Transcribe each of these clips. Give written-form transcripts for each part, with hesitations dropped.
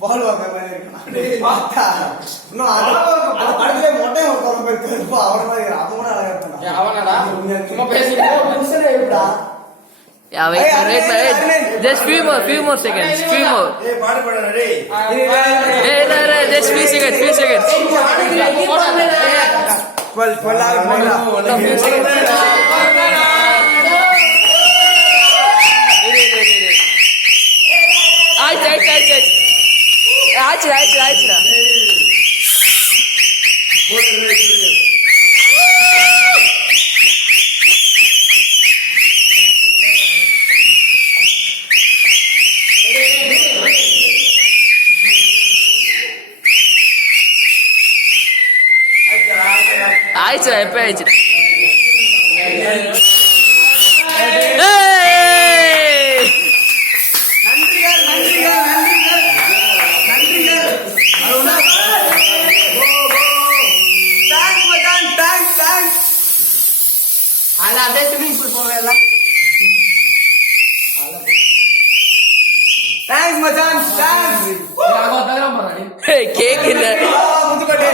பால் வாங்குற மாதிரி இருக்கான் பார்த்தா இன்னும் அந்த படத்துல மொட்டை ஒருத்தவங்க போய் கருப்பா அவன மாதிரி அவன் கூட அழகா இருக்கான் அவனடா சும்மா பேசிட்டு புருஷனே எப்படா Yeah, wait. Just few more seconds. Few more. ஏய் பாடு பாடுடா டேய் Hey, no, just few seconds. 12 ஆயிடுச்சுடா. ஆயிடுச்சுடா எப்ப ஆயிடுச்சுடா. தேங்க்ஸ் மச்சான் தேங்க்ஸ் கேக் இல்ல. முத்துக்கட்டே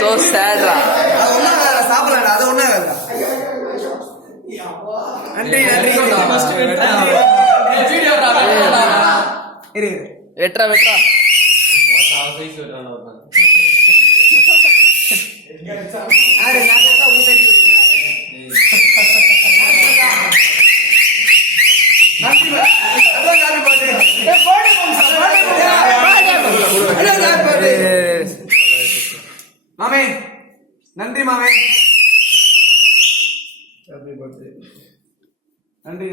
So sad ரா. அது ஒண்ணா சாப்பிடலடா அது ஒண்ணா நன்றி இரு வெட்றா மாமே நன்றி மாமே நன்றி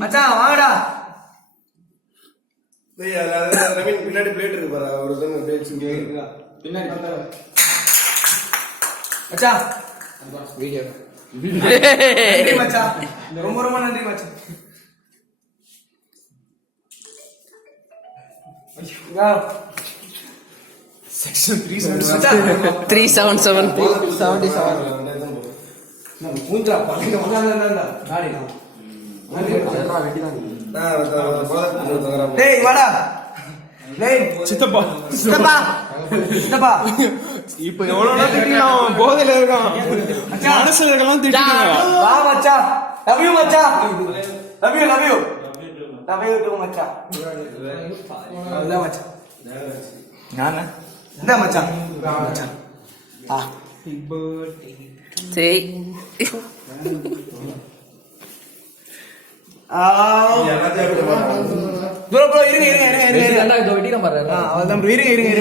மச்சான் வாங்கடா பின்னாடி பிளேட் இருக்கு பாரு ஒரு பின்னாடி மச்சான் வீடியோ நன்றி மச்சான் ரொம்ப நன்றி மச்சான் 377 மூஞ்சா பாருங்க டாடி டேய் வாடா டேய் சித்தப்பா இப்ப எவ்வளவு திட்டினான் போதையில இருக்கான் மனசுல இருக்கலாம் திட்டினாங்க வா மச்சான் லவ் யூ மச்சான் லவ் யூ டூ மச்சான் அதான் மச்சான் நானா இந்த மச்சான் ஆ சரி ப்ரோ இருங்க அவ்வளவுதான் ப்ரோ இருங்க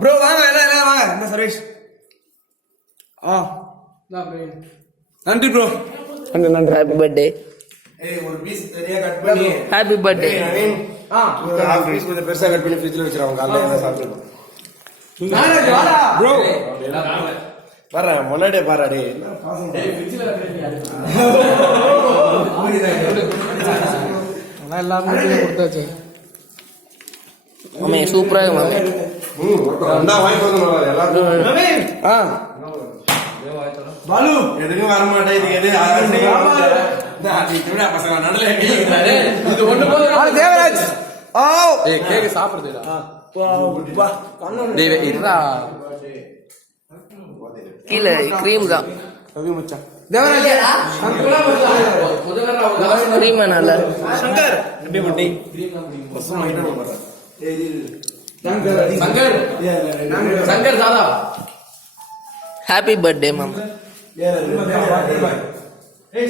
ப்ரோ வாங்க எல்லாம் வாங்க இந்த சர்வீஸ் நன்றி ப்ரோ நன்றி ஹாப்பி பர்த்டே ஒரு பீஸ் சரியா கட் பண்ணி ஹாப்பி பர்த்டே ஒரு ஹாஃப் பீஸ் கொஞ்சம் பெருசா கட் பண்ணி ஃப்ரிட்ஜ்ல வச்சிருவாங்க காலையில சாப்பிடுவோம் ப்ரோ பாரு முன்னாடியே பாரு டேய் எல்லாரும் கொடுத்தாச்சு மாமே சூப்பரா இருக்கு மாமே வாங்கி போதும் எல்லாரும் பாலு எதுக்கும் வர மாட்டேன் இது எது பசங்க நடல இது ஒண்ணு போதும் தேவராஜ் ஓ ஏய் கேக் சாப்பிடுதுடா டேய் இருடா கீழ கிரீம் தான் தேவராஜ் கிரீம் நல்ல சங்கர் எப்படி பண்ணி சங்கர் தாதா ஹாப்பி பர்த்டே மாமா பிளேட்